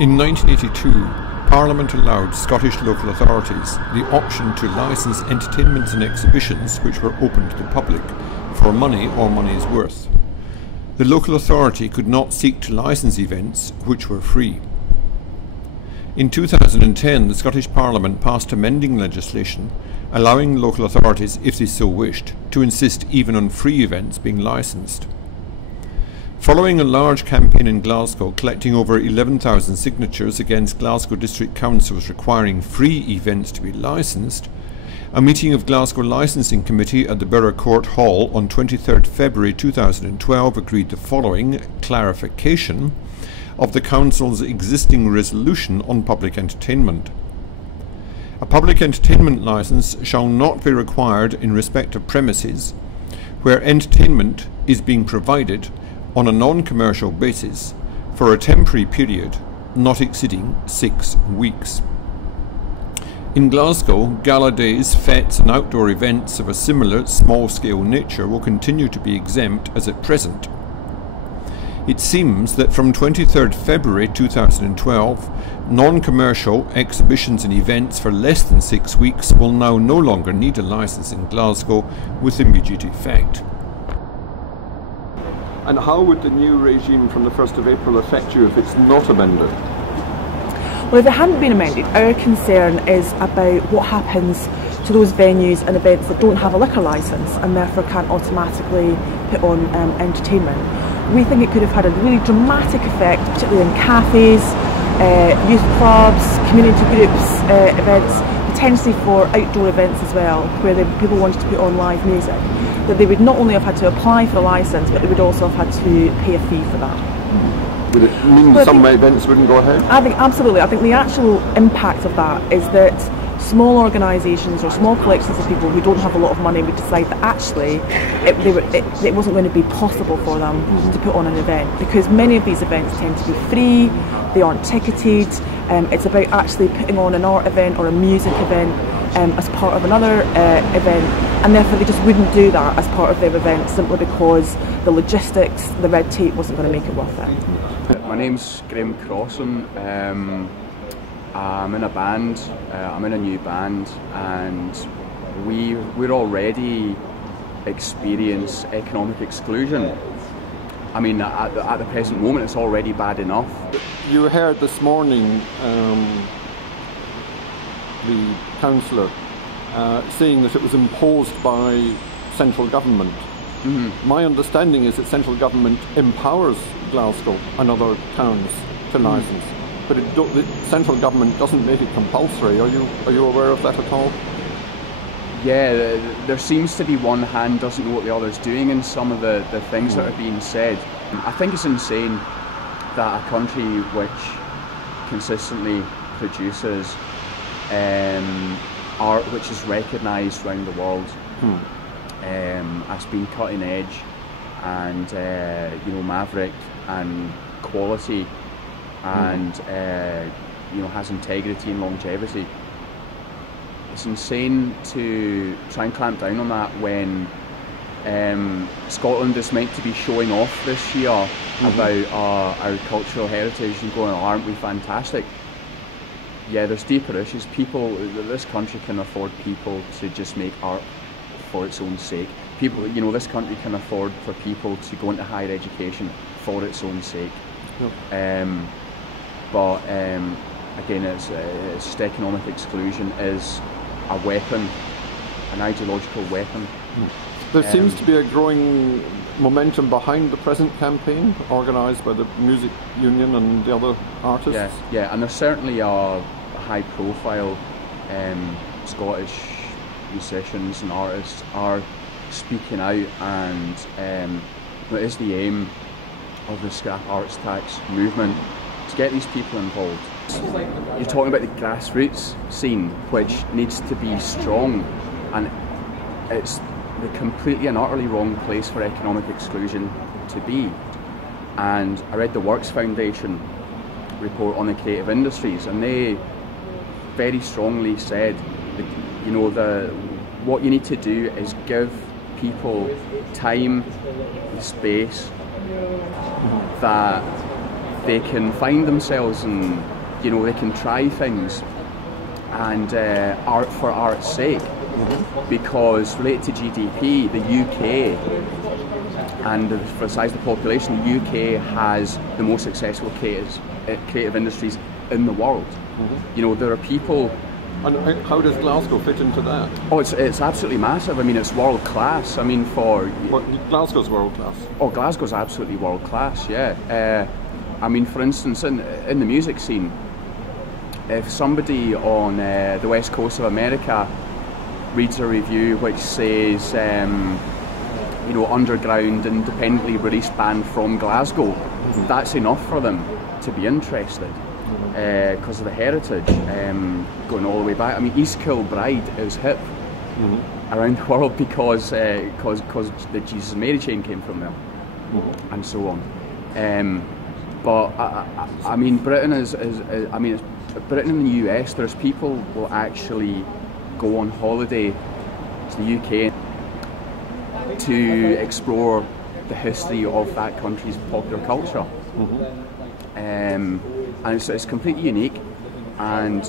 In 1982, Parliament allowed Scottish local authorities the option to licence entertainments and exhibitions which were open to the public for money or money's worth. The local authority could not seek to licence events which were free. In 2010, the Scottish Parliament passed amending legislation allowing local authorities, if they so wished, to insist even on free events being licensed. Following a large campaign in Glasgow collecting over 11,000 signatures against Glasgow District Councils requiring free events to be licensed, a meeting of Glasgow Licensing Committee at the Borough Court Hall on 23rd February 2012 agreed the following clarification of the Council's existing resolution on public entertainment. A public entertainment licence shall not be required in respect of premises where entertainment is being provided on a non-commercial basis for a temporary period not exceeding 6 weeks. In Glasgow, gala days, fetes and outdoor events of a similar small-scale nature will continue to be exempt as at present. It seems that from 23rd February 2012, non-commercial exhibitions and events for less than 6 weeks will now no longer need a licence in Glasgow with immediate effect. And how would the new regime from the 1st of April affect you if it's not amended? Well, if it hadn't been amended, our concern is about what happens to those venues and events that don't have a liquor licence and therefore can't automatically put on entertainment. We think it could have had a really dramatic effect, particularly in cafes, youth clubs, community groups, events, potentially for outdoor events as well, where people wanted to put on live music. That they would not only have had to apply for a licence, but they would also have had to pay a fee for that. Would it mean some events wouldn't go ahead? I think absolutely. I think the actual impact of that is that small organisations or small collections of people who don't have a lot of money would decide that actually it wasn't going to be possible for them to put on an event, because many of these events tend to be free, they aren't ticketed, it's about actually putting on an art event or a music event as part of another event, and therefore they just wouldn't do that as part of their event simply because the logistics, the red tape wasn't going to make it worth it. My name's Graham Crossan. I'm in a band, I'm in a new band, and we're already experience economic exclusion. I mean, at the present moment it's already bad enough. You heard this morning the councillor saying that it was imposed by central government. Mm-hmm. My understanding is that central government empowers Glasgow and other towns to licence, but the central government doesn't make it compulsory. Are you aware of that at all? Yeah, there seems to be one hand doesn't know what the other's doing in some of the things that are being said. I think it's insane that a country which consistently produces art which is recognised around the world as being cutting edge and maverick and quality and has integrity and longevity. It's insane to try and clamp down on that when Scotland is meant to be showing off this year about our cultural heritage and going, aren't we fantastic? Yeah, there's deeper issues. This country can afford people to just make art for its own sake. This country can afford for people to go into higher education for its own sake. But again, it's just economic exclusion is a weapon, an ideological weapon. There seems to be a growing momentum behind the present campaign, organised by the music union and the other artists. Yeah, and there certainly are high-profile Scottish musicians and artists are speaking out, and it is the aim of the Scrap Arts Tax movement to get these people involved. You're talking about the grassroots scene, which needs to be strong, and it's the completely and utterly wrong place for economic exclusion to be. And I read the Works Foundation report on the creative industries, and they very strongly said that, what you need to do is give people time and space that they can find themselves and, you know, they can try things, and art for art's sake, because related to GDP, the UK, and for the size of the population, the UK has the most successful creative industries in the world. You know, there are people. And how does Glasgow fit into that? Oh, it's absolutely massive. I mean, it's world class. I mean, Glasgow's world class. Oh, Glasgow's absolutely world class. Yeah. I mean, for instance, in the music scene, if somebody on the west coast of America reads a review which says, you know, underground, independently released band from Glasgow, that's enough for them to be interested. Because of the heritage, going all the way back. I mean, East Kilbride is hip around the world because the Jesus and Mary chain came from there, and so on. But I mean, Britain is I mean, Britain and the US. There's people will actually go on holiday to the UK to explore the history of that country's popular culture. And it's completely unique, and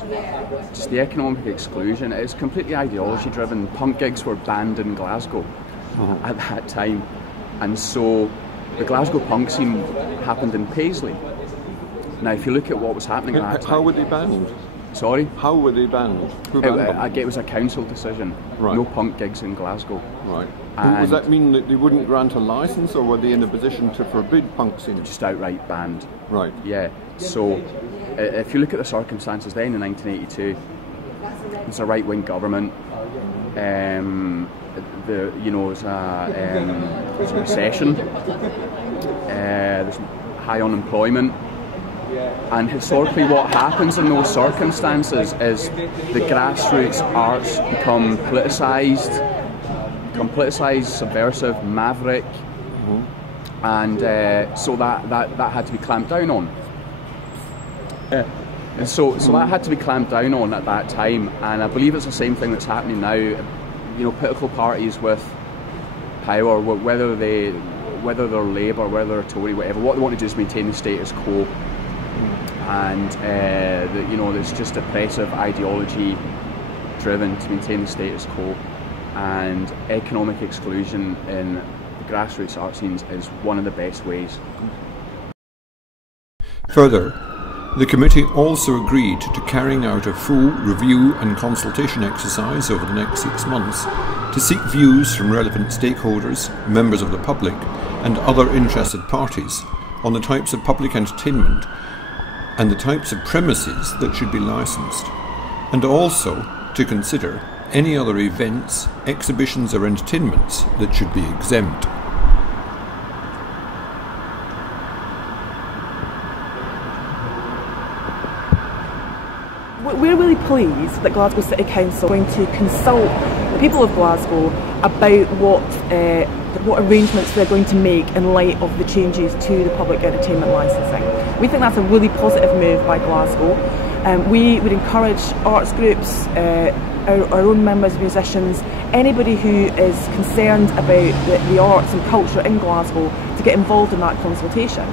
just the economic exclusion is completely ideology driven. Punk gigs were banned in Glasgow at that time, and so the Glasgow punk scene happened in Paisley. Now if you look at what was happening at that time... How were they banned? Sorry? How were they banned? Who banned them? It was a council decision. Right. No punk gigs in Glasgow. Right. Does that mean that they wouldn't grant a licence, or were they in a position to forbid punk scenes? Just outright banned. Right. Yeah. So if you look at the circumstances then in 1982, it's a right-wing government. There's a recession. There's high unemployment. And historically what happens in those circumstances is the grassroots arts become politicized, subversive, maverick, and so that had to be clamped down on. And so that had to be clamped down on at that time, and I believe it's the same thing that's happening now. You know, political parties with power, whether they're Labour, whether they're Tory, whatever, what they want to do is maintain the status quo. And there's just oppressive ideology driven to maintain the status quo, and economic exclusion in the grassroots art scenes is one of the best ways. Further, the committee also agreed to carrying out a full review and consultation exercise over the next 6 months to seek views from relevant stakeholders, members of the public and other interested parties on the types of public entertainment and the types of premises that should be licensed, and also to consider any other events, exhibitions or entertainments that should be exempt. We're really pleased that Glasgow City Council are going to consult the people of Glasgow about what arrangements they're going to make in light of the changes to the public entertainment licensing. We think that's a really positive move by Glasgow. We would encourage arts groups, our own members, musicians, anybody who is concerned about the arts and culture in Glasgow to get involved in that consultation.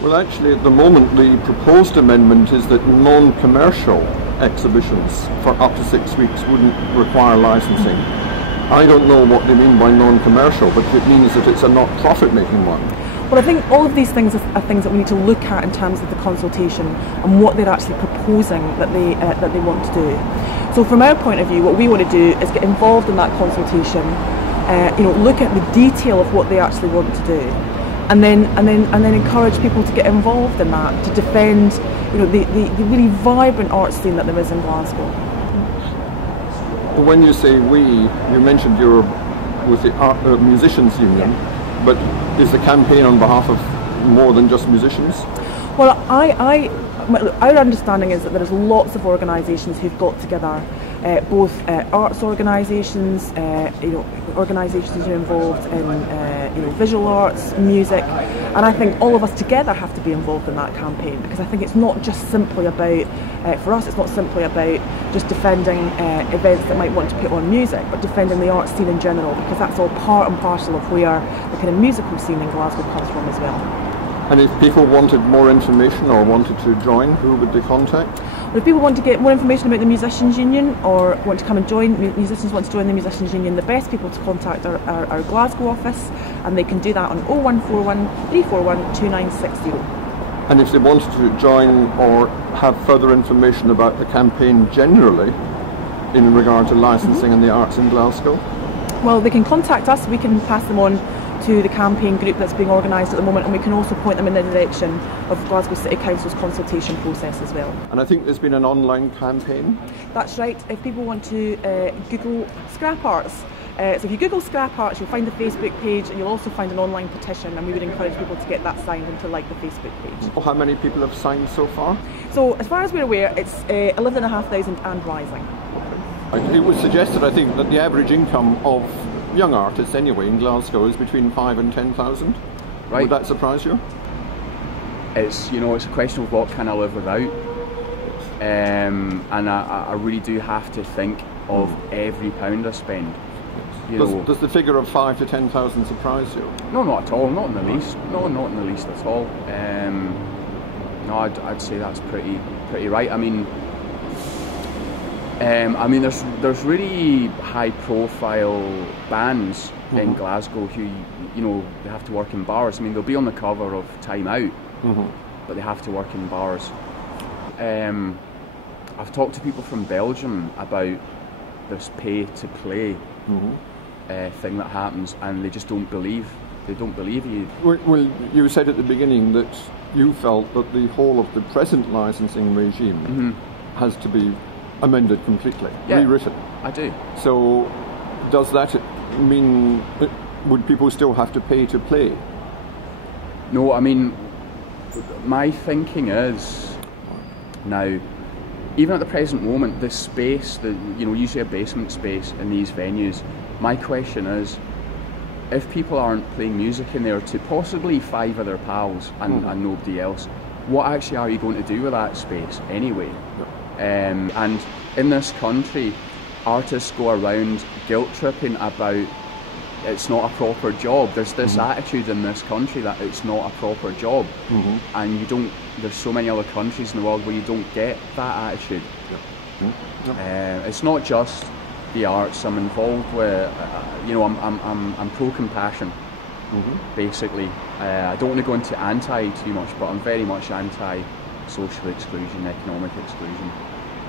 Well, actually, at the moment, the proposed amendment is that non-commercial exhibitions for up to 6 weeks wouldn't require licensing. I don't know what they mean by non-commercial, but it means that it's a not profit-making one. Well, I think all of these things are things that we need to look at in terms of the consultation and what they're actually proposing that they want to do. So, from our point of view, what we want to do is get involved in that consultation. Look at the detail of what they actually want to do. And then encourage people to get involved in that, to defend, the really vibrant art scene that there is in Glasgow. When you say we, you mentioned you're with the Musicians Union, but is the campaign on behalf of more than just musicians? Well, our understanding is that there's lots of organisations who've got together, both arts organisations, organisations who are involved in visual arts, music, and I think all of us together have to be involved in that campaign, because I think it's not just simply about, for us, it's not simply about just defending events that might want to put on music, but defending the art scene in general, because that's all part and parcel of where the kind of musical scene in Glasgow comes from as well. And if people wanted more information or wanted to join, who would they contact? Well, if people want to get more information about the Musicians Union or want to come and join, musicians want to join the Musicians Union, the best people to contact are our Glasgow office, and they can do that on 0141 341 2960. And if they wanted to join or have further information about the campaign generally in regard to licensing and the arts in Glasgow? Well, they can contact us, we can pass them on to the campaign group that's being organised at the moment, and we can also point them in the direction of Glasgow City Council's consultation process as well. And I think there's been an online campaign. That's right. If people want to Google scrap arts, so if you Google scrap arts, you'll find the Facebook page, and you'll also find an online petition, and we would encourage people to get that signed and to like the Facebook page. How many people have signed so far? So as far as we're aware, it's 11,500 and rising. It was suggested, I think, that the average income of young artists anyway in Glasgow is between 5,000 and 10,000. Right. Would that surprise you? It's, you know, it's a question of what can I live without, and I really do have to think of every pound I spend. Does the figure of 5,000 to 10,000 surprise you? No, not at all. Not in the least. No, not in the least at all. No, I'd say that's pretty right. I mean, there's really high-profile bands in Glasgow who, you know, they have to work in bars. I mean, they'll be on the cover of Time Out, but they have to work in bars. I've talked to people from Belgium about this pay-to-play thing that happens, and they just don't believe. They don't believe you. Well, you said at the beginning that you felt that the whole of the present licensing regime has to be amended completely, rewritten. I do. So, does that mean that would people still have to pay to play? No, I mean, my thinking is now, even at the present moment, the space, usually a basement space in these venues, my question is, if people aren't playing music in there to possibly 5 of their pals and nobody else, what actually are you going to do with that space anyway? And in this country, artists go around guilt-tripping about it's not a proper job. There's this attitude in this country that it's not a proper job, and you don't. There's so many other countries in the world where you don't get that attitude. It's not just the arts. I'm involved with. I'm pro-compassion. Basically, I don't want to go into anti too much, but I'm very much anti-social exclusion, economic exclusion,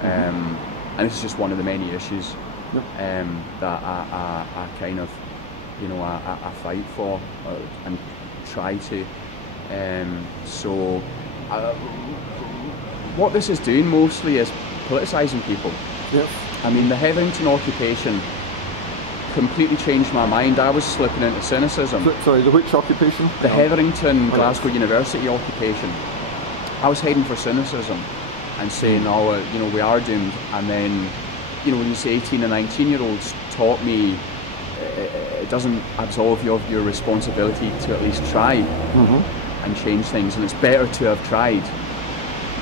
and this is just one of the many issues that I kind of, I fight for and try to. So what this is doing mostly is politicising people. I mean, the Hetherington occupation completely changed my mind. I was slipping into cynicism. Sorry, the which occupation? The Hetherington Glasgow University occupation. I was heading for cynicism and saying, we are doomed. And then, when these 18 and 19-year-olds taught me it doesn't absolve you of your responsibility to at least try and change things. And it's better to have tried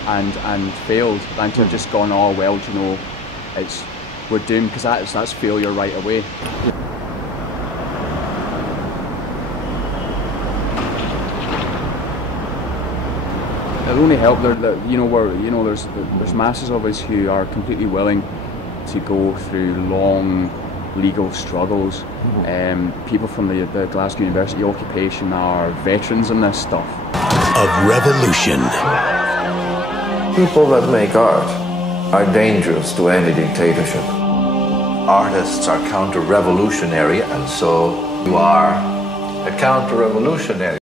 and failed than to have just gone, we're doomed, because that's failure right away. It'll only help that there's masses of us who are completely willing to go through long legal struggles. People from the Glasgow University occupation are veterans in this stuff. Of revolution. People that make art are dangerous to any dictatorship. Artists are counter-revolutionary, and so you are a counter-revolutionary.